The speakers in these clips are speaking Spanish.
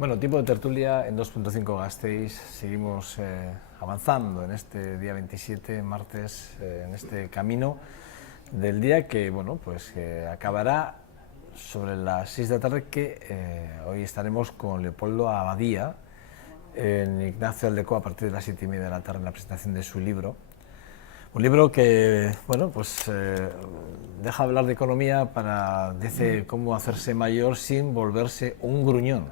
Bueno, tiempo de tertulia en 2.5 Gasteiz. Seguimos avanzando en este día 27, martes, en este camino del día que, bueno, pues acabará sobre las 6 de la tarde, que hoy estaremos con Leopoldo Abadía en Ignacio Aldecoa a partir de las 7:30 de la tarde en la presentación de su libro. Un libro que, bueno, pues deja hablar de economía dice cómo hacerse mayor sin volverse un gruñón.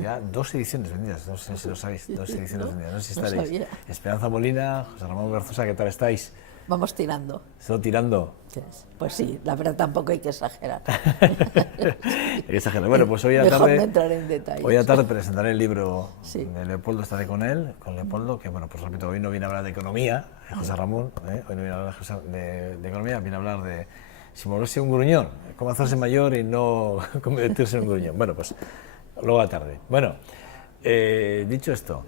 Ya 2 ediciones vendidas, no sé si lo sabéis, 2 ediciones vendidas, no sé si estaréis. Sabía. Esperanza Molina, José Ramón Berzosa, ¿qué tal estáis? Vamos tirando. ¿Estoy tirando? Pues sí, la verdad tampoco hay que exagerar. Hay que exagerar. Bueno, pues hoy a Mejor tarde, no entrar en detalles. hoy a tarde presentaré el libro Sí. de Leopoldo, estaré con Leopoldo, que, bueno, pues repito, hoy no viene a hablar de economía, José Ramón, hoy no viene a hablar de economía, viene a hablar de si volverse un gruñón, cómo hacerse mayor y no convertirse en un gruñón. Bueno, pues luego a la tarde. Bueno, dicho esto,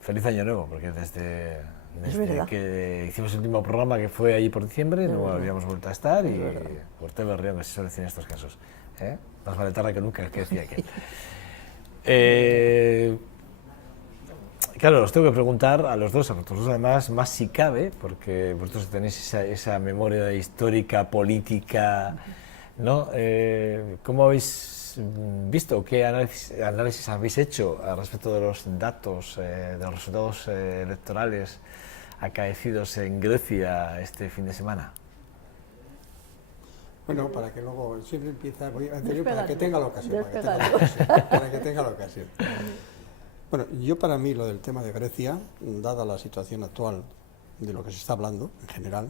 feliz año nuevo, porque desde que hicimos el último programa, que fue allí por diciembre, no habíamos vuelto a estar, y por todo el río, que se suele decir en estos casos. Más vale tarde que nunca, que decía aquel. Claro, os tengo que preguntar a los dos además, más si cabe, porque vosotros tenéis esa memoria histórica, política, ¿no? ¿Cómo habéis visto? ¿Qué análisis habéis hecho al respecto de los datos, de los resultados electorales acaecidos en Grecia este fin de semana? Bueno, para que luego siempre empieza, voy a decir, para que tenga la ocasión, para que tenga la ocasión. Bueno, yo para mí lo del tema de Grecia, dada la situación actual de lo que se está hablando en general,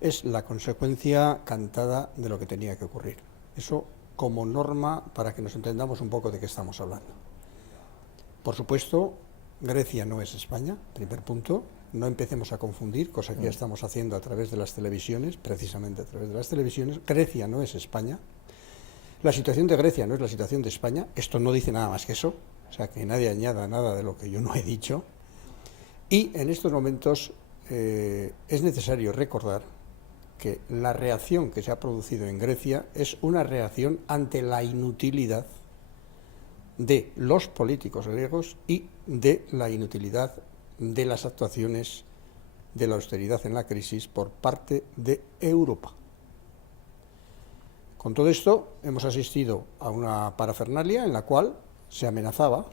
es la consecuencia cantada de lo que tenía que ocurrir. Eso como norma para que nos entendamos un poco de qué estamos hablando. Por supuesto, Grecia no es España, primer punto. No empecemos a confundir, cosa que ya estamos haciendo a través de las televisiones, precisamente a través de las televisiones. Grecia no es España. La situación de Grecia no es la situación de España. Esto no dice nada más que eso, o sea, que nadie añada nada de lo que yo no he dicho. Y en estos momentos es necesario recordar que la reacción que se ha producido en Grecia es una reacción ante la inutilidad de los políticos griegos y de la inutilidad de las actuaciones de la austeridad en la crisis por parte de Europa. Con todo esto hemos asistido a una parafernalia en la cual se amenazaba,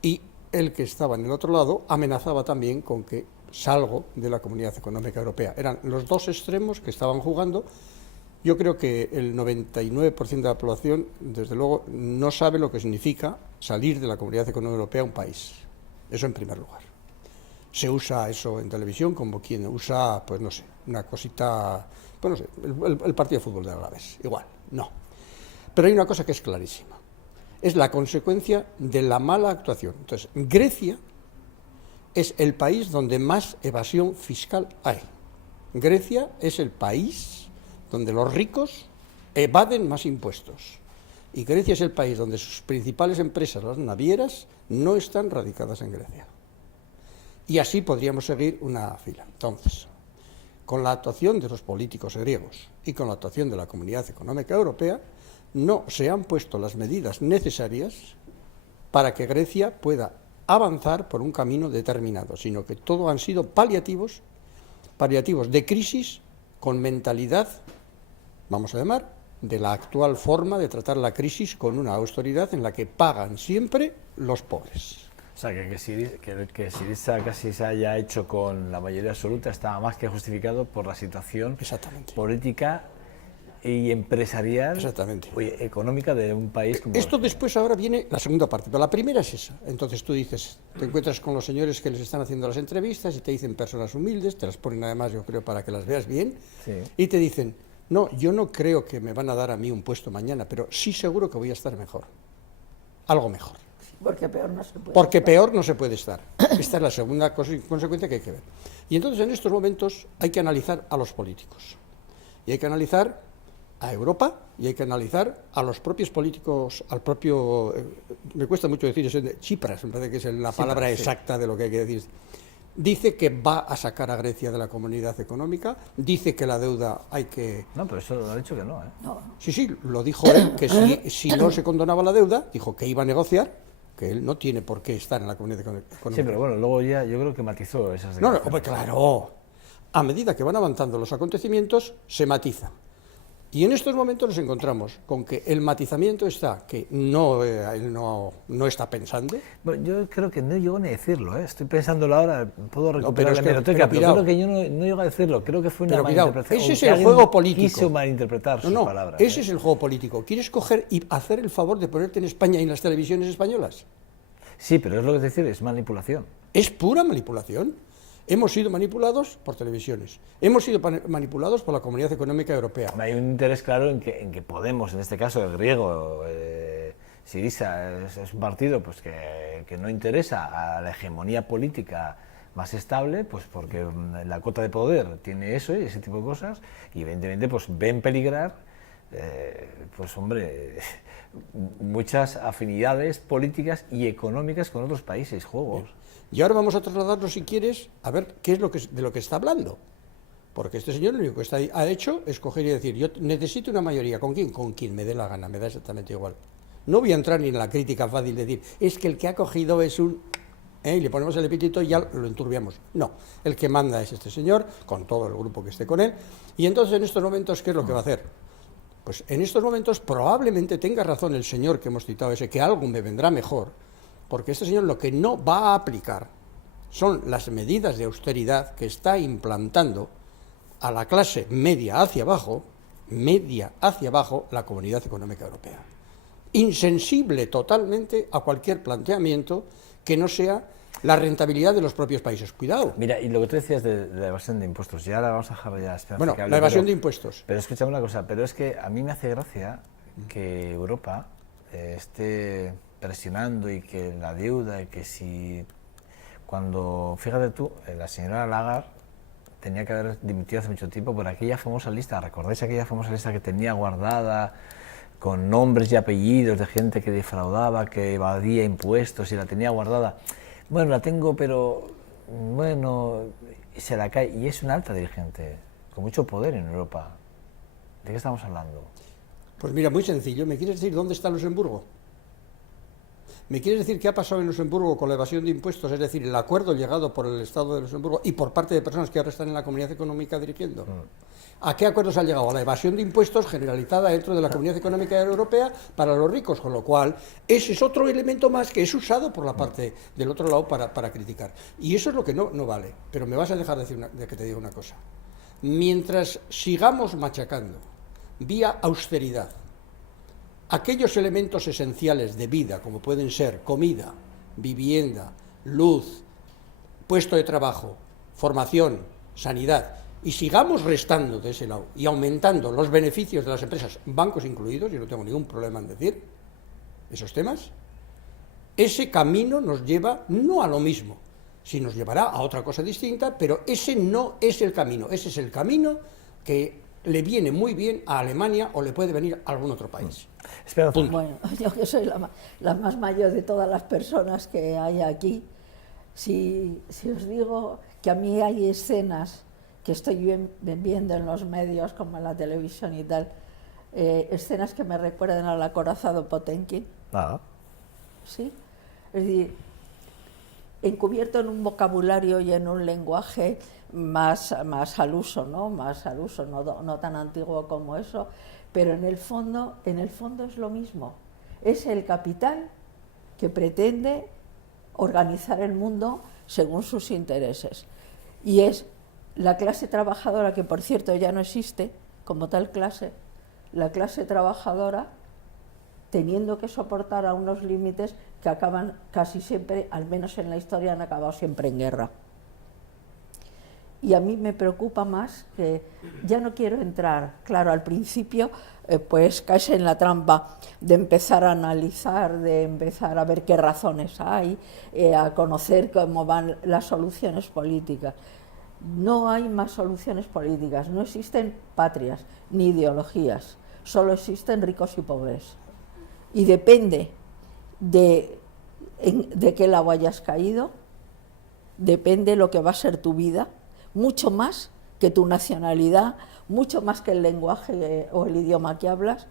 y el que estaba en el otro lado amenazaba también con que salgo de la Comunidad Económica Europea. Eran los dos extremos que estaban jugando. Yo creo que el 99% de la población, desde luego, no sabe lo que significa salir de la Comunidad Económica Europea a un país. Eso en primer lugar. Se usa eso en televisión como quien usa, pues no sé, una cosita, pues no sé, el partido de fútbol del Alavés, igual, no. Pero hay una cosa que es clarísima, es la consecuencia de la mala actuación. Entonces, Grecia es el país donde más evasión fiscal hay. Grecia es el país donde los ricos evaden más impuestos. Y Grecia es el país donde sus principales empresas, las navieras, no están radicadas en Grecia. Y así podríamos seguir una fila. Entonces, con la actuación de los políticos griegos y con la actuación de la Comunidad Económica Europea, no se han puesto las medidas necesarias para que Grecia pueda avanzar por un camino determinado, sino que todo han sido paliativos de crisis con mentalidad, vamos a llamar, de la actual forma de tratar la crisis, con una austeridad en la que pagan siempre los pobres. O sea, que Syriza casi se haya hecho con la mayoría absoluta estaba más que justificado por la situación política y empresarial, económica de un país como esto. Después ahora viene la segunda parte, pero la primera es esa. Entonces tú dices, te encuentras con los señores que les están haciendo las entrevistas y te dicen personas humildes, te las ponen además, yo creo, para que las veas bien, y te dicen, no, yo no creo que me van a dar a mí un puesto mañana, pero sí seguro que voy a estar mejor, algo mejor. Porque peor no se puede Porque estar. peor no se puede estar. Esta es la segunda consecuencia que hay que ver. Y entonces en estos momentos hay que analizar a los políticos. Y hay que analizar a Europa y hay que analizar a los propios políticos, al propio, me cuesta mucho decir eso, Tsipras, me parece que es la palabra exacta de lo que hay que decir. dice que va a sacar a Grecia de la Comunidad Económica, dice que la deuda hay que... No, pero eso lo ha dicho que no, ¿eh? No, Sí, sí, lo dijo él, que si no se condonaba la deuda, dijo que iba a negociar, que él no tiene por qué estar en la Comunidad Económica. Sí, pero bueno, luego ya yo creo que matizó esas No, no, declaraciones. hombre, claro. A medida que van avanzando los acontecimientos, se matiza. Y en estos momentos nos encontramos con que el matizamiento está, que no, él no está pensando. Bueno, yo creo que no llego ni a decirlo, ¿eh? Estoy pensándolo ahora, puedo No, recuperar la hemeroteca, pero creo que yo no llego a decirlo, creo que fue una Pero cuidado, malinterpretación. ese o es que el alguien juego político. Quiso malinterpretar sus palabras. Ese es el juego político. ¿Quieres coger y hacer el favor de ponerte en España y en las televisiones españolas? Sí, pero es lo que es decir, es manipulación. Es pura manipulación. Hemos sido manipulados por televisiones, hemos sido manipulados por la Comunidad Económica Europea. Hay un interés claro en que Podemos, en este caso el griego, Syriza, es un partido pues, que no interesa a la hegemonía política más estable, pues porque la cuota de poder tiene eso y ese tipo de cosas, y evidentemente pues ven peligrar, pues hombre, muchas afinidades políticas y económicas con otros países, juegos. Y ahora vamos a trasladarnos, si quieres, a ver qué es de lo que está hablando. Porque este señor lo único que ha hecho es coger y decir, yo necesito una mayoría. ¿Con quién? Con quien me dé la gana, me da exactamente igual. No voy a entrar ni en la crítica fácil de decir, es que el que ha cogido es un... y le ponemos el epíteto y ya lo enturbiamos. No, el que manda es este señor, con todo el grupo que esté con él. Y entonces en estos momentos, ¿qué es lo que va a hacer? Pues en estos momentos probablemente tenga razón el señor que hemos citado, ese, que algo me vendrá mejor, porque este señor lo que no va a aplicar son las medidas de austeridad que está implantando a la clase media hacia abajo, la Comunidad Económica Europea. Insensible totalmente a cualquier planteamiento que no sea la rentabilidad de los propios países. Cuidado. Mira, y lo que tú decías de la evasión de impuestos, ya ahora vamos a dejar ya Esperanza Bueno, que hable, la evasión de impuestos. Pero escúchame una cosa, pero es que a mí me hace gracia que Europa esté presionando y que la deuda y que si... Cuando, fíjate tú, la señora Lagarde tenía que haber dimitido hace mucho tiempo por aquella famosa lista, ¿recordáis aquella famosa lista que tenía guardada con nombres y apellidos de gente que defraudaba, que evadía impuestos y la tenía guardada? Bueno, la tengo, pero bueno, se la cae. Y es una alta dirigente, con mucho poder en Europa. ¿De qué estamos hablando? Pues mira, muy sencillo. ¿Me quieres decir dónde está Luxemburgo? ¿Me quieres decir qué ha pasado en Luxemburgo con la evasión de impuestos? Es decir, el acuerdo llegado por el Estado de Luxemburgo y por parte de personas que ahora están en la Comunidad Económica dirigiendo. ¿A qué acuerdos ha llegado? A la evasión de impuestos generalizada dentro de la Comunidad Económica Europea para los ricos, con lo cual ese es otro elemento más que es usado por la parte del otro lado para criticar. Y eso es lo que no vale. Pero me vas a dejar de que te diga una cosa. Mientras sigamos machacando vía austeridad aquellos elementos esenciales de vida, como pueden ser comida, vivienda, luz, puesto de trabajo, formación, sanidad, y sigamos restando de ese lado y aumentando los beneficios de las empresas, bancos incluidos, yo no tengo ningún problema en decir esos temas, ese camino nos lleva no a lo mismo, sino nos llevará a otra cosa distinta, pero ese no es el camino, ese es el camino que le viene muy bien a Alemania o le puede venir a algún otro país. Bueno, yo que soy la más mayor de todas las personas que hay aquí, si os digo que a mí hay escenas que estoy viendo en los medios, como en la televisión y tal, escenas que me recuerdan al acorazado Potemkin. ¿Sí? Es decir, encubierto en un vocabulario y en un lenguaje más al uso, no tan antiguo como eso, pero en el fondo es lo mismo. Es el capital que pretende organizar el mundo según sus intereses. Y es la clase trabajadora, que por cierto ya no existe como tal clase, la clase trabajadora teniendo que soportar a unos límites que acaban casi siempre, al menos en la historia, han acabado siempre en guerra. Y a mí me preocupa más que, ya no quiero entrar, claro, al principio pues caes en la trampa de empezar a analizar, de empezar a ver qué razones hay, a conocer cómo van las soluciones políticas. No hay más soluciones políticas, no existen patrias ni ideologías, solo existen ricos y pobres. Y depende de qué lado hayas caído, depende lo que va a ser tu vida, mucho más que tu nacionalidad, mucho más que el lenguaje o el idioma que hablas.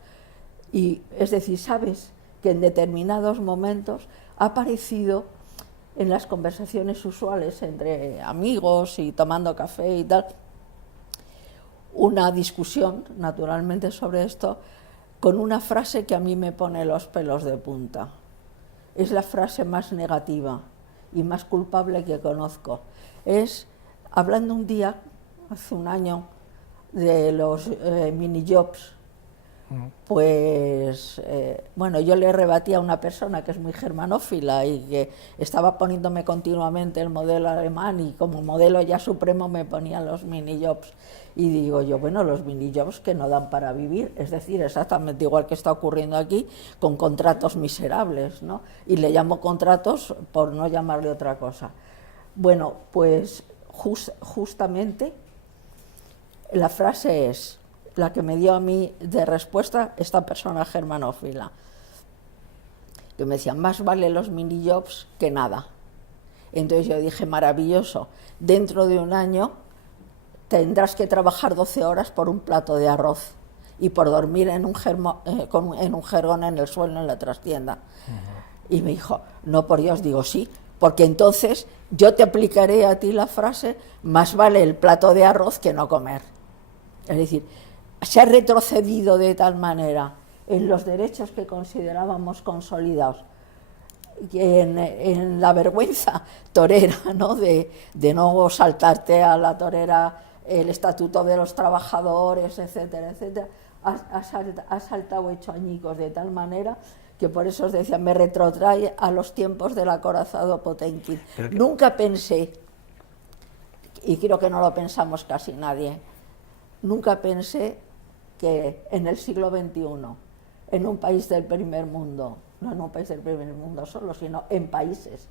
Y es decir, sabes que en determinados momentos ha aparecido en las conversaciones usuales entre amigos y tomando café y tal, una discusión, naturalmente, sobre esto, con una frase que a mí me pone los pelos de punta. Es la frase más negativa y más culpable que conozco. Es, hablando un día, hace un año, de los mini-jobs, pues, bueno, yo le rebatí a una persona que es muy germanófila y que estaba poniéndome continuamente el modelo alemán, y como modelo ya supremo me ponían los mini-jobs. Y digo yo, bueno, los mini-jobs que no dan para vivir, es decir, exactamente igual que está ocurriendo aquí, con contratos miserables, ¿no? Y le llamo contratos por no llamarle otra cosa. Bueno, pues justamente la frase es la que me dio a mí de respuesta esta persona germanófila, que me decía, más vale los mini-jobs que nada. Entonces yo dije, maravilloso, dentro de un año tendrás que trabajar 12 horas por un plato de arroz y por dormir en un jergón en el suelo en la trastienda. Y me dijo, no, por Dios, digo, sí, porque entonces yo te aplicaré a ti la frase, más vale el plato de arroz que no comer. Es decir, se ha retrocedido de tal manera en los derechos que considerábamos consolidados, en la vergüenza torera, ¿no? De no saltarte a la torera el estatuto de los trabajadores, etcétera, etcétera, ha saltado hecho añicos de tal manera que por eso os decía, me retrotrae a los tiempos del acorazado Potemkin. Nunca pensé, y creo que no lo pensamos casi nadie, nunca pensé que en el siglo XXI, en un país del primer mundo, no en un país del primer mundo solo, sino en países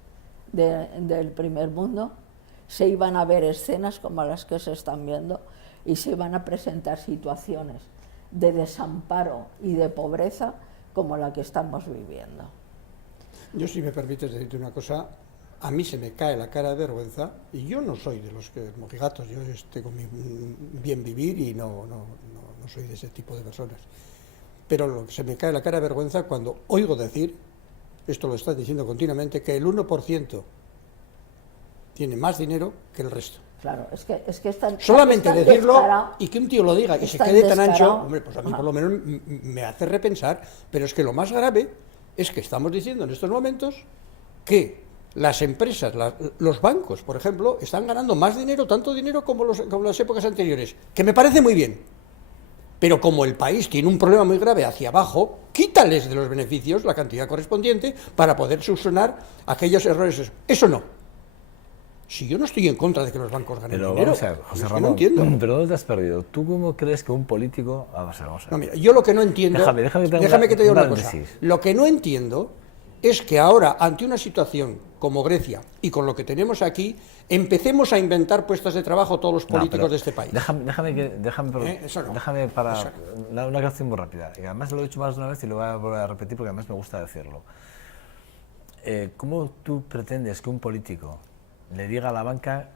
del primer mundo, se iban a ver escenas como las que se están viendo y se iban a presentar situaciones de desamparo y de pobreza como la que estamos viviendo. Yo, si me permites decirte una cosa, a mí se me cae la cara de vergüenza, y yo no soy de los que mojigatos, yo tengo mi bien vivir y no soy de ese tipo de personas. Pero lo que se me cae la cara de vergüenza cuando oigo decir, esto lo estás diciendo continuamente, que el 1% tiene más dinero que el resto. Claro, es que solamente está decirlo descarado, y que un tío lo diga y se quede tan ancho, hombre, pues a mí por lo menos me hace repensar. Pero es que lo más grave es que estamos diciendo en estos momentos que las empresas, los bancos, por ejemplo, están ganando más dinero, tanto dinero como las épocas anteriores, que me parece muy bien. Pero como el país tiene un problema muy grave hacia abajo, quítales de los beneficios la cantidad correspondiente para poder subsanar aquellos errores. Eso no. Si yo no estoy en contra de que los bancos ganen dinero, vamos a ver, José Ramón, no entiendo. ¿Pero dónde te has perdido? ¿Tú cómo crees que un político...? Vamos a ver. No, mira, yo lo que no entiendo... Déjame que te diga una cosa. Lo que no entiendo es que ahora, ante una situación como Grecia y con lo que tenemos aquí, empecemos a inventar puestos de trabajo todos los políticos de este país. Déjame para una canción muy rápida. Y además lo he dicho más de una vez y lo voy a volver a repetir porque además me gusta decirlo. ¿Cómo tú pretendes que un político le diga a la banca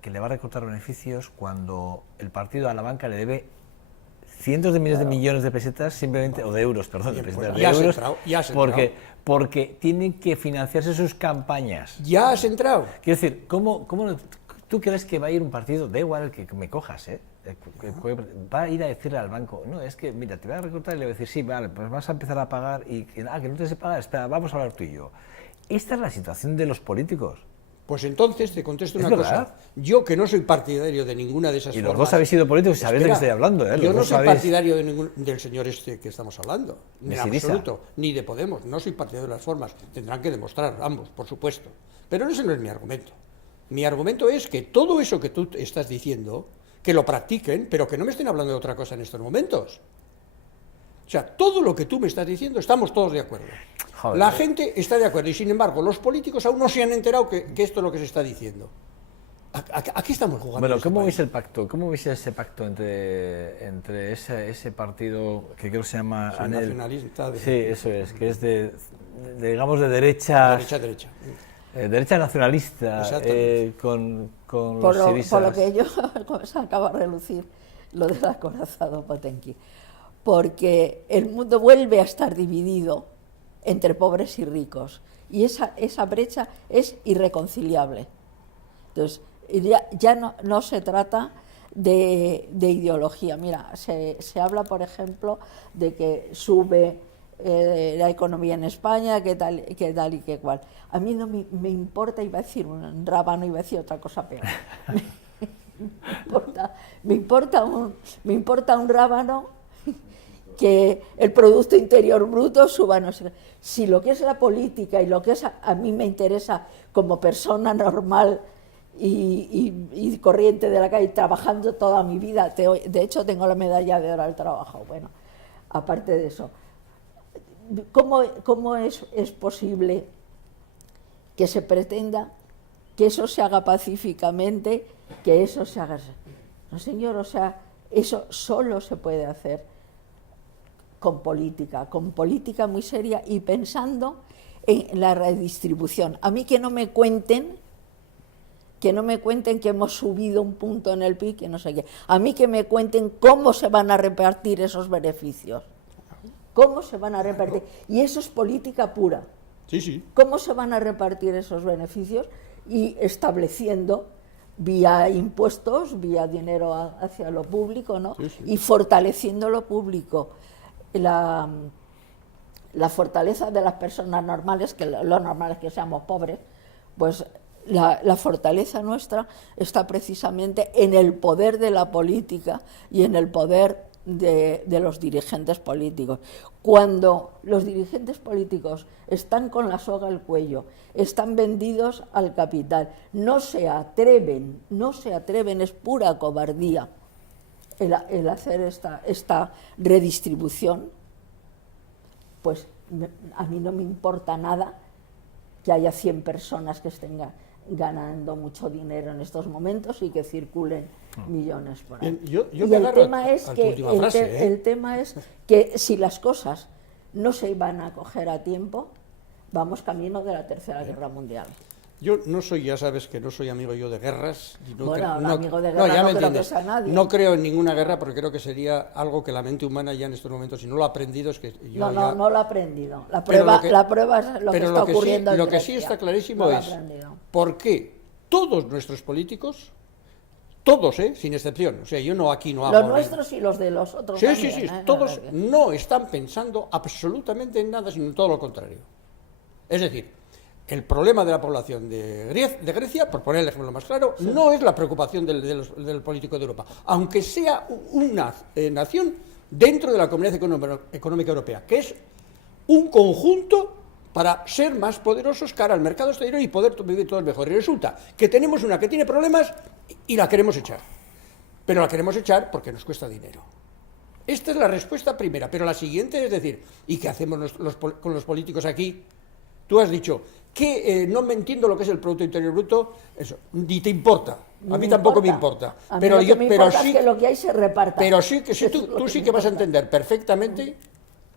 que le va a recortar beneficios cuando el partido a la banca le debe cientos de miles de millones de pesetas simplemente, o de euros, perdón, de pesetas, de euros, porque tienen que financiarse sus campañas? Ya has entrado. Quiero decir, ¿cómo tú crees que va a ir un partido, da igual el que me cojas, va a ir a decirle al banco, no, es que mira, te voy a recortar y le voy a decir, sí, vale, pues vas a empezar a pagar y que no te sé pagar, espera, vamos a hablar tú y yo? Esta es la situación de los políticos. Pues entonces te contesto una cosa. Yo, que no soy partidario de ninguna de esas formas... Y los dos habéis sido políticos y sabéis de qué estoy hablando. Yo no soy partidario del señor que estamos hablando, en absoluto, ni de Podemos. No soy partidario de las formas. Tendrán que demostrar ambos, por supuesto. Pero ese no es mi argumento. Mi argumento es que todo eso que tú estás diciendo, que lo practiquen, pero que no me estén hablando de otra cosa en estos momentos. O sea, todo lo que tú me estás diciendo, estamos todos de acuerdo. Joder, la gente está de acuerdo y, sin embargo, los políticos aún no se han enterado que esto es lo que se está diciendo. ¿A qué estamos jugando? Bueno, ¿cómo veis el pacto? ¿Cómo veis ese pacto entre ese partido que creo que se llama... nacionalista. Sí, eso es, que es digamos de derecha. Derecha. derecha nacionalista, Exactamente. con Por los lo sirisas. que yo se acaba de relucir lo del acorazado Potenki, porque el mundo vuelve a estar dividido entre pobres y ricos, y esa brecha es irreconciliable. Entonces, ya no se trata de ideología. Mira, se habla, por ejemplo, de que sube la economía en España, que tal y que cual. A mí no me importa, iba a decir un rábano, iba a decir otra cosa peor. Me importa un rábano que el Producto Interior Bruto suba, no sé. Si lo que es la política y lo que es a mí me interesa como persona normal y corriente de la calle, trabajando toda mi vida, de hecho tengo la medalla de oro al trabajo, bueno, aparte de eso, ¿cómo es posible que se pretenda que eso se haga pacíficamente, que eso se haga? No, señor, o sea, eso solo se puede hacer con política muy seria y pensando en la redistribución. A mí que no me cuenten que hemos subido un punto en el PIB, que no sé qué. A mí que me cuenten cómo se van a repartir esos beneficios. ¿Cómo se van a repartir? Y eso es política pura. Sí, sí. ¿Cómo se van a repartir esos beneficios? Y estableciendo vía impuestos, vía dinero hacia lo público, ¿no? Sí, sí. Y fortaleciendo lo público. La fortaleza de las personas normales, que lo normal es que seamos pobres, pues la fortaleza nuestra está precisamente en el poder de la política y en el poder de los dirigentes políticos. Cuando los dirigentes políticos están con la soga al cuello, están vendidos al capital, no se atreven, es pura cobardía el hacer esta redistribución, pues a mí no me importa nada que haya 100 personas que estén ganando mucho dinero en estos momentos y que circulen millones por ahí. Yo y me el agarro tema es a tu que última frase, el tema es que si las cosas no se van a coger a tiempo, vamos camino de la Tercera Guerra Mundial. Yo no soy, ya sabes que no soy amigo yo de guerras. Y no Bueno, creo, amigo de guerra ya no me creo entiendes. que sea nadie. No creo en ninguna guerra porque creo que sería algo que la mente humana ya en estos momentos, si no lo ha aprendido, es que yo No lo ha aprendido. La prueba es lo que pero está ocurriendo en lo que Grecia. sí está clarísimo No lo ha es aprendido. por qué todos nuestros políticos, todos, sin excepción, o sea, yo no aquí no hago... Los nuestros y los de los otros Sí, también, sí, sí, todos no están pensando absolutamente en nada, sino en todo lo contrario. Es decir, el problema de la población de Grecia, por poner el ejemplo más claro, no es la preocupación del político de Europa, aunque sea una nación dentro de la Comunidad Económica Europea, que es un conjunto para ser más poderosos cara al mercado exterior y poder vivir todos mejor. Y resulta que tenemos una que tiene problemas y la queremos echar. Pero la queremos echar porque nos cuesta dinero. Esta es la respuesta primera, pero la siguiente es decir, ¿y qué hacemos con los políticos aquí? Tú has dicho que no me entiendo lo que es el Producto Interior Bruto, eso, ni te importa. A mí tampoco me importa. A mí Pero lo que me importa sí, es que lo que hay se reparta. pero sí que tú sí que vas a entender perfectamente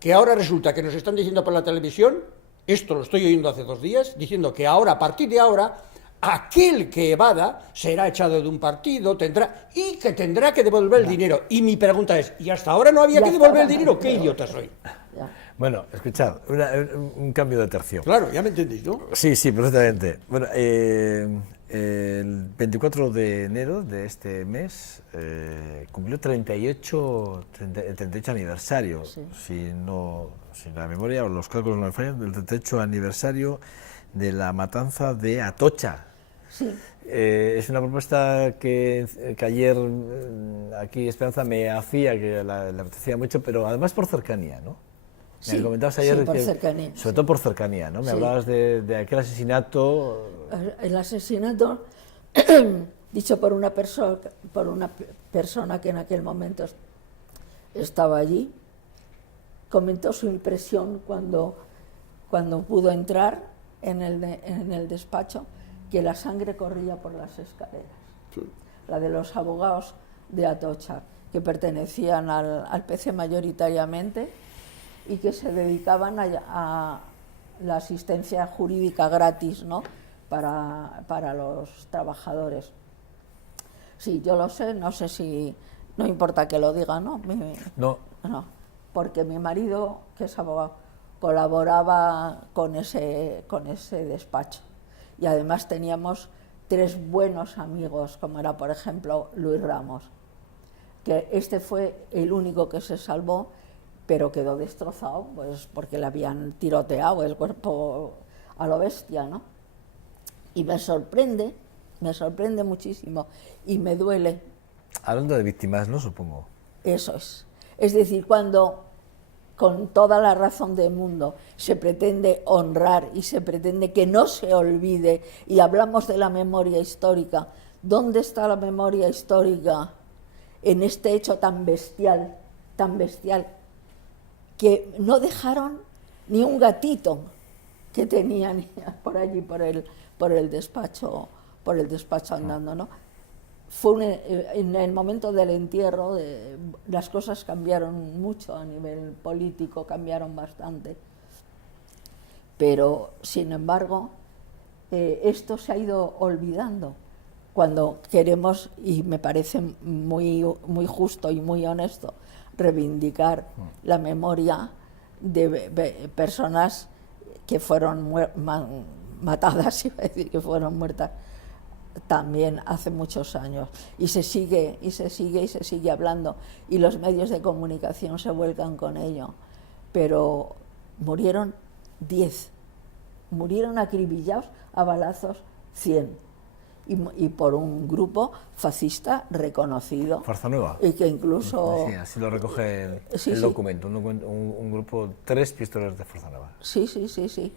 que ahora resulta que nos están diciendo por la televisión, esto lo estoy oyendo hace 2 días, diciendo que ahora, a partir de ahora, aquel que evada será echado de un partido, tendrá que devolver el dinero. Y mi pregunta es, ¿y hasta ahora no había que devolver el dinero? ¿Qué idiota soy? Ya. Bueno, escuchad, un cambio de tercio. Claro, ya me entendéis, ¿no? Sí, perfectamente. Bueno, el 24 de enero de este mes cumplió el 38 aniversario, Sí. si la memoria o los cálculos no me fallan, del 38 aniversario de la matanza de Atocha. Sí. Es una propuesta que ayer aquí Esperanza me hacía, que le apetecía mucho, pero además por cercanía, ¿no? Sí, Me comentabas ayer, sí, por que, cercanía, sobre sí. todo por cercanía, ¿no? Me Sí. hablabas de aquel asesinato. El asesinato dicho por una persona que en aquel momento estaba allí, comentó su impresión cuando pudo entrar en el despacho, que la sangre corría por las escaleras. Sí. La de los abogados de Atocha, que pertenecían al PC mayoritariamente y que se dedicaban a la asistencia jurídica gratis, ¿no?, para los trabajadores. Sí, yo lo sé, no sé si, no importa que lo diga, ¿no? No. No, porque mi marido, que es abogado, colaboraba con ese despacho. Y además teníamos 3 buenos amigos, como era, por ejemplo, Luis Ramos, que este fue el único que se salvó, pero quedó destrozado, pues porque le habían tiroteado el cuerpo a lo bestia, ¿no? Y me sorprende muchísimo y me duele. Hablando de víctimas, ¿no? Supongo. Eso es. Es decir, cuando con toda la razón del mundo se pretende honrar y se pretende que no se olvide, y hablamos de la memoria histórica, ¿dónde está la memoria histórica en este hecho tan bestial, que no dejaron ni un gatito que tenían por allí, por el despacho andando, ¿no? En el momento del entierro, las cosas cambiaron mucho a nivel político, cambiaron bastante, pero sin embargo esto se ha ido olvidando cuando queremos, y me parece muy justo y muy honesto, reivindicar la memoria de personas que fueron matadas, iba a decir, que fueron muertas también hace muchos años, y se sigue hablando, y los medios de comunicación se vuelcan con ello, pero murieron 10, murieron acribillados a balazos 100, y por un grupo fascista reconocido. Fuerza Nueva. Y que incluso... Sí, así lo recoge el documento, un grupo, 3 pistoleros de Fuerza Nueva. Sí.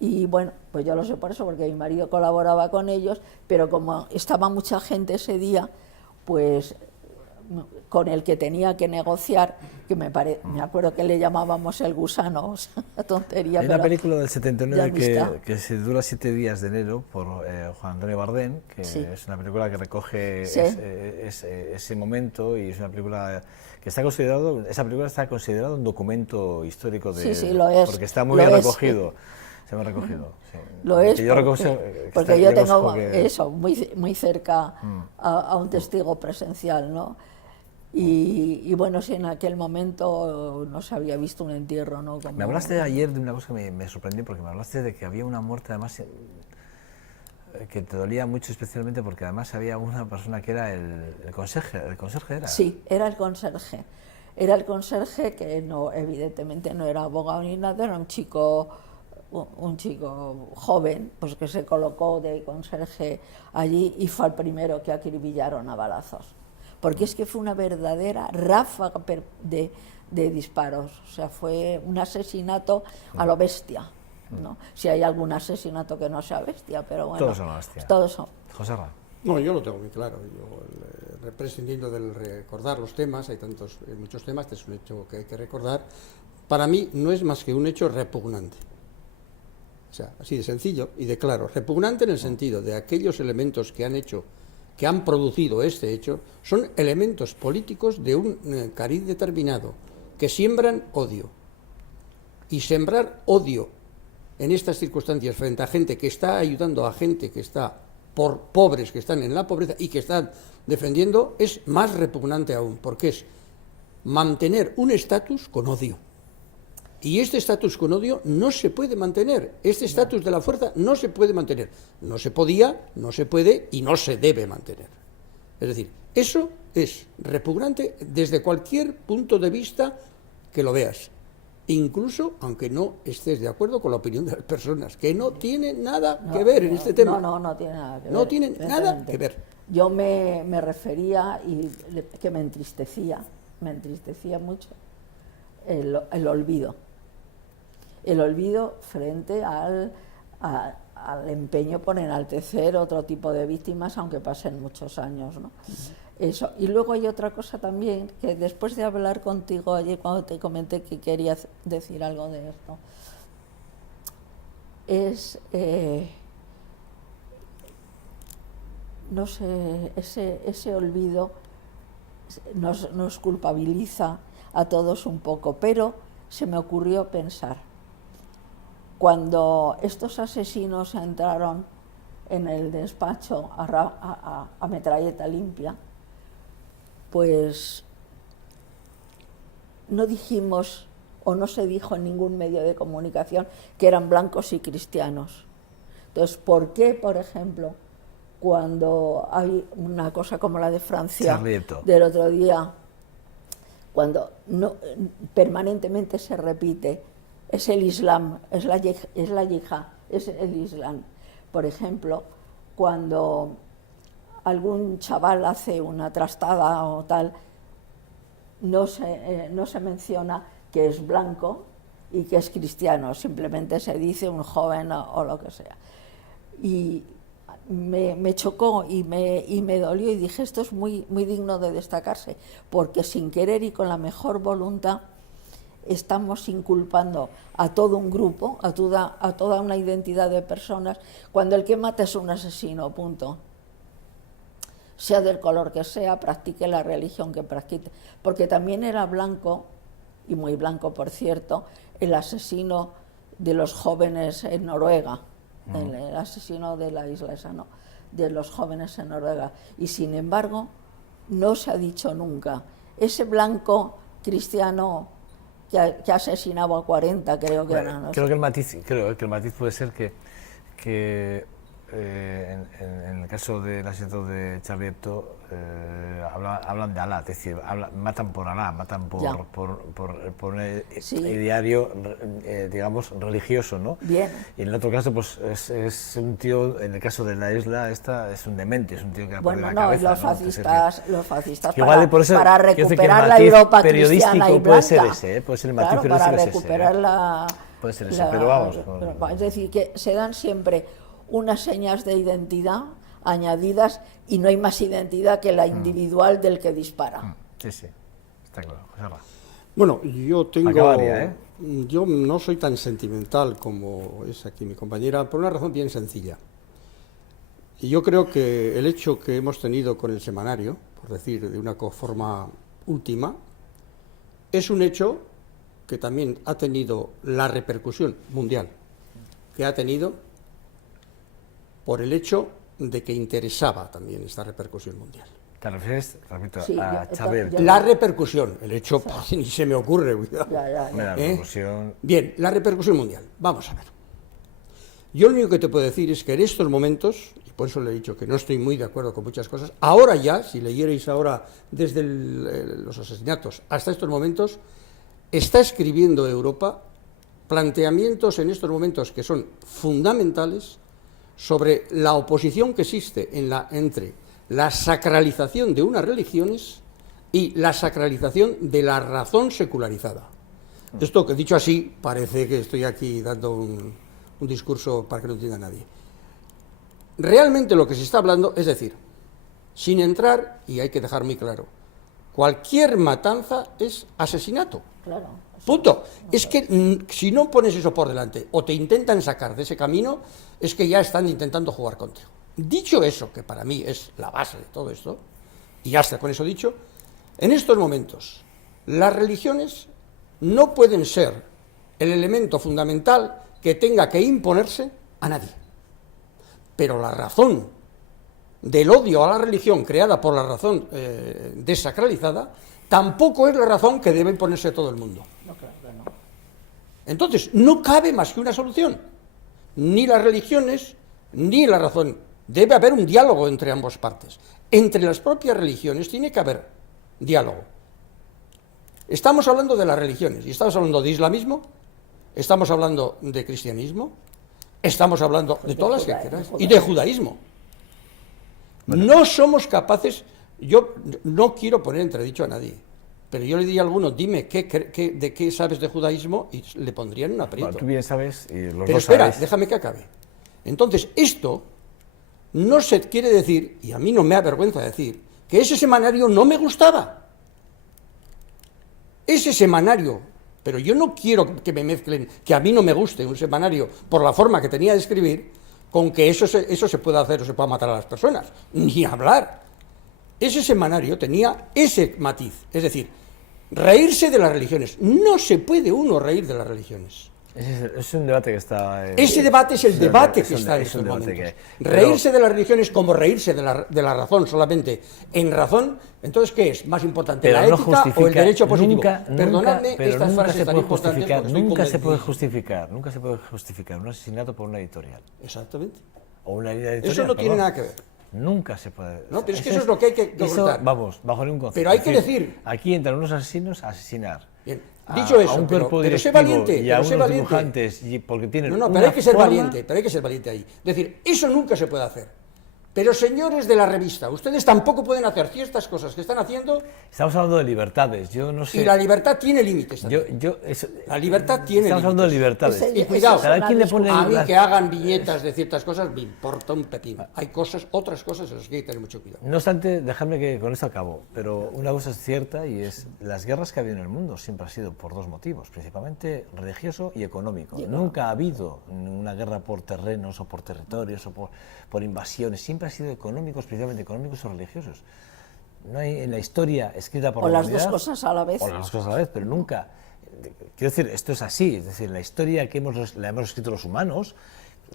Y bueno, pues yo lo sé por eso, porque mi marido colaboraba con ellos, pero como estaba mucha gente ese día, pues con el que tenía que negociar, que me acuerdo que le llamábamos el gusano, o sea, tontería. Hay una película del 79 que se dura 7 días de enero por Juan Antonio Bardén, que es una película que recoge ese momento, y es una película que está considerado, esa película está considerada un documento histórico lo es, porque está muy bien recogido. Se me ha recogido. Sí. Lo es, porque yo tengo eso, muy cerca a un testigo presencial, ¿no? Y bueno, si en aquel momento no se había visto un entierro, ¿no? Como... Me hablaste ayer de una cosa que me sorprendió, porque me hablaste de que había una muerte, además, que te dolía mucho, especialmente porque además había una persona que era el conserje. ¿El conserje era? Sí, era el conserje. Era el conserje que no, evidentemente no era abogado ni nada, era un chico joven, pues que se colocó de conserje allí y fue el primero que acribillaron a balazos. Porque es que fue una verdadera ráfaga de disparos, o sea, fue un asesinato a lo bestia, ¿no? Si hay algún asesinato que no sea bestia, pero bueno. Todos son bestia. Todos son. José Ra. No, yo lo tengo muy claro. Yo, prescindiendo del recordar los temas, hay muchos temas, este es un hecho que hay que recordar. Para mí no es más que un hecho repugnante. O sea, así de sencillo y de claro. Repugnante en el sentido de aquellos elementos que han producido este hecho, son elementos políticos de un cariz determinado, que siembran odio. Y sembrar odio en estas circunstancias frente a gente que está ayudando a gente que está por pobres, que están en la pobreza y que están defendiendo, es más repugnante aún, porque es mantener un estatus con odio. Y este estatus con odio no se puede mantener. Este estatus de la fuerza no se puede mantener. No se podía, no se puede y no se debe mantener. Es decir, eso es repugnante desde cualquier punto de vista que lo veas. Incluso aunque no estés de acuerdo con la opinión de las personas, que no tiene nada que ver en este tema. No tiene nada que ver. No tiene nada que ver. Yo me refería, y que me entristecía mucho, el olvido. El olvido frente al empeño por enaltecer otro tipo de víctimas, aunque pasen muchos años, ¿no? Eso. Y luego hay otra cosa también, que después de hablar contigo ayer, cuando te comenté que quería decir algo de esto, es, no sé, ese olvido nos culpabiliza a todos un poco, pero se me ocurrió pensar, cuando estos asesinos entraron en el despacho a metralleta limpia, pues no dijimos o no se dijo en ningún medio de comunicación que eran blancos y cristianos. Entonces, ¿por qué, por ejemplo, cuando hay una cosa como la de Francia del otro día, cuando permanentemente se repite, es el Islam, es la yihad, es el Islam? Por ejemplo, cuando algún chaval hace una trastada o tal, no se menciona que es blanco y que es cristiano, simplemente se dice un joven o lo que sea. Y me chocó y me dolió, y dije, esto es muy, muy digno de destacarse, porque sin querer y con la mejor voluntad estamos inculpando a todo un grupo, a toda una identidad de personas, cuando el que mata es un asesino, punto. Sea del color que sea, practique la religión que practique. Porque también era blanco, y muy blanco por cierto, el asesino de los jóvenes en Noruega, el asesino de la isla esa, no, de los jóvenes en Noruega. Y sin embargo, no se ha dicho nunca. Ese blanco cristiano que asesinaba a 40, creo que era. No creo, sé. Creo que el matiz puede ser que en el caso del asesinato de Charlie Hebdo hablan de Alá, es decir, matan por Alá, matan por un ideario, digamos, religioso, ¿no? Bien. Y en el otro caso, pues es un tío, en el caso de la isla esta, es un demente, es un tío que ha perdido la cabeza. Los fascistas para recuperar la Europa cristiana y blanca. Puede ser ese, puede ser el matiz periodístico, para recuperar la... Puede ser ese, pero vamos... Es decir, que se dan siempre unas señas de identidad añadidas y no hay más identidad que la individual del que dispara. Sí, sí, está claro. Bueno, yo tengo... Acabaría, Yo no soy tan sentimental como es aquí mi compañera, por una razón bien sencilla. Y yo creo que el hecho que hemos tenido con el semanario, por decir de una forma última, es un hecho que también ha tenido la repercusión mundial que ha tenido por el hecho de que interesaba también esta repercusión mundial. ¿Te refieres, repito, sí, a Charlie? La repercusión, el hecho, ni se me ocurre, cuidado. La repercusión... Bien, la repercusión mundial. Vamos a ver. Yo lo único que te puedo decir es que en estos momentos, y por eso le he dicho que no estoy muy de acuerdo con muchas cosas, ahora ya, si leyerais ahora desde los asesinatos hasta estos momentos, está escribiendo Europa planteamientos en estos momentos que son fundamentales sobre la oposición que existe entre la sacralización de unas religiones y la sacralización de la razón secularizada. Esto que dicho así, parece que estoy aquí dando un discurso para que no entienda nadie. Realmente lo que se está hablando, es decir, sin entrar, y hay que dejar muy claro, cualquier matanza es asesinato. Claro. Punto. Es que si no pones eso por delante o te intentan sacar de ese camino, es que ya están intentando jugar contigo. Dicho eso, que para mí es la base de todo esto, y ya está con eso dicho, en estos momentos las religiones no pueden ser el elemento fundamental que tenga que imponerse a nadie. Pero la razón del odio a la religión creada por la razón desacralizada tampoco es la razón que debe imponerse a todo el mundo. No, claro, no. Entonces, no cabe más que una solución. Ni las religiones, ni la razón. Debe haber un diálogo entre ambas partes. Entre las propias religiones tiene que haber diálogo. Estamos hablando de las religiones, y estamos hablando de islamismo, estamos hablando de cristianismo, estamos hablando de todas las que quieras, y de judaísmo. Bueno. No somos capaces, yo no quiero poner entredicho a nadie, pero yo le diría a alguno, dime de qué sabes de judaísmo, y le pondrían un aprieto. Bueno, tú bien sabes, y los pero dos espera, sabéis. Déjame que acabe. Entonces, esto no se quiere decir, y a mí no me avergüenza decir, que ese semanario no me gustaba. Ese semanario, pero yo no quiero que me mezclen, que a mí no me guste un semanario por la forma que tenía de escribir, con que eso se pueda hacer o se pueda matar a las personas, ni hablar. Ese semanario tenía ese matiz, es decir, reírse de las religiones. No se puede uno reír de las religiones. Es un debate que está... Ese debate es el debate que está en es un estos debate momentos. que- Reírse de la religión es como reírse de la razón solamente. En razón, entonces, ¿qué es más importante, pero la no ética o el justifica- derecho positivo? nunca- Perdonadme pero estas nunca frases se tan puede importantes justificar, porque estoy nunca se puede convencido. nunca se puede justificar un asesinato por una editorial. Exactamente. O una línea editorial. Eso no tiene perdón. nada que ver. Nunca se puede. No, pero es que eso es lo que hay que eso, ocultar. vamos, bajo ningún concepto. Pero hay Es que decir- Aquí entran unos asesinos a asesinar. Bien. A- Dicho eso, a un cuerpo pero sé directivo valiente, y a pero sé unos valiente. dibujantes y porque tienen No, pero una hay que ser forma- valiente, pero hay que ser valiente ahí. Es decir, eso nunca se puede hacer. Pero señores de la revista, ustedes tampoco pueden hacer ciertas cosas que están haciendo Estamos hablando de libertades. Yo no sé. y la libertad tiene límites también. La libertad tiene Estamos hablando de límites. libertades. Ese- Y cuidado, ¿Cada quien le pone a mí las- que hagan viñetas de ciertas cosas me importa un pepino. Hay cosas, otras cosas en las que hay que tener mucho cuidado. No obstante, dejadme que con esto acabo, pero una cosa es cierta y es las guerras que ha habido en el mundo siempre han sido por dos motivos, principalmente religioso y económico. Nunca ha habido una guerra por terrenos o por territorios o por invasiones, siempre ha sido económicos, principalmente económicos o religiosos. No hay en la historia escrita por O la las dos humanidad, cosas a la vez. o las dos cosas a la vez, pero nunca. Quiero decir, esto es así, es decir, la historia que la hemos escrito los humanos.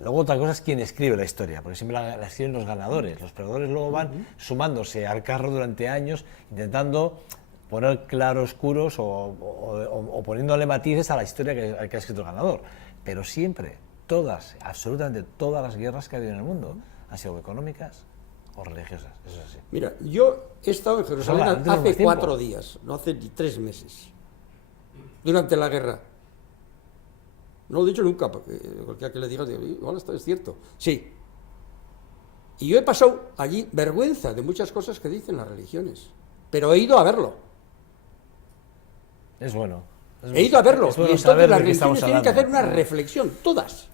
Luego otra cosa es quién escribe la historia, porque siempre la escriben los ganadores. Los perdedores luego van sumándose al carro durante años, intentando poner claroscuros o poniéndole matices a la historia que ha escrito el ganador. Pero siempre, todas, absolutamente todas las guerras que ha habido en el mundo han sido económicas o religiosas, eso es así. Mira, yo he estado en Jerusalén Hola, no tenemos hace más tiempo. 4 días, no hace ni 3 meses, durante la guerra. No lo he dicho nunca, porque cualquiera que le diga, digo, igual esto es cierto. Sí. Y yo he pasado allí vergüenza de muchas cosas que dicen las religiones, pero he ido a verlo. Es bueno. He ido a verlo. Es Y bueno entonces saber las de qué estamos religiones tienen que hablando. hacer una reflexión, todas.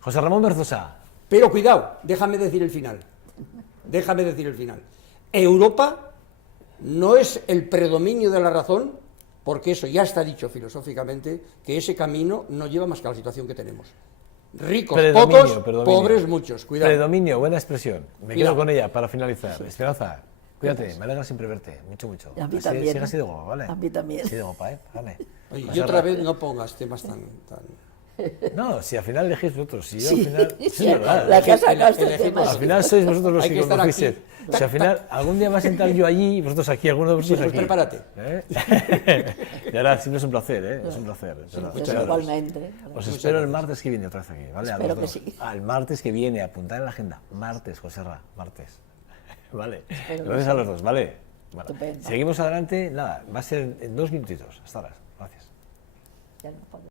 José Ramón Berzosa. Pero cuidado, déjame decir el final. Déjame decir el final. Europa no es el predominio de la razón, porque eso ya está dicho filosóficamente, que ese camino no lleva más que a la situación que tenemos. Ricos pocos, pobres muchos. Cuidado. Predominio, buena expresión. Me Cuidado. quedo con ella para finalizar. Esperanza, cuídate, me alegra siempre verte. Mucho, mucho. Y a mí Sigue- también, Sigue ¿eh? así de guapa, ¿vale? A mí también. Así de guapa, ¿eh? Vale. Oye, Pues y otra ahora- vez no pongas temas tan... No, si al final elegís vosotros, si yo Sí, al final... Sí, sí, es verdad. la que has El- sacado este elegimos- tema. Al final sois vosotros los Hay que que estar conducís. aquí. Si al final algún día va a sentar yo allí y vosotros aquí, alguno de vosotros Sí, pues aquí. prepárate. ¿Eh? Y ahora siempre es un placer, ¿eh? Es un placer. de verdad. Pues Muchas igualmente. gracias. Os espero el martes que viene otra vez aquí, ¿vale? A Espero los dos. que sí. El martes que viene, apuntad en la agenda. Martes, Joserra, martes. Vale. Espero que Gracias a los dos, ¿vale? Bueno, Estupendo. seguimos adelante. Nada, va a ser en 2 minutitos. Hasta ahora. Gracias. Ya no puedo.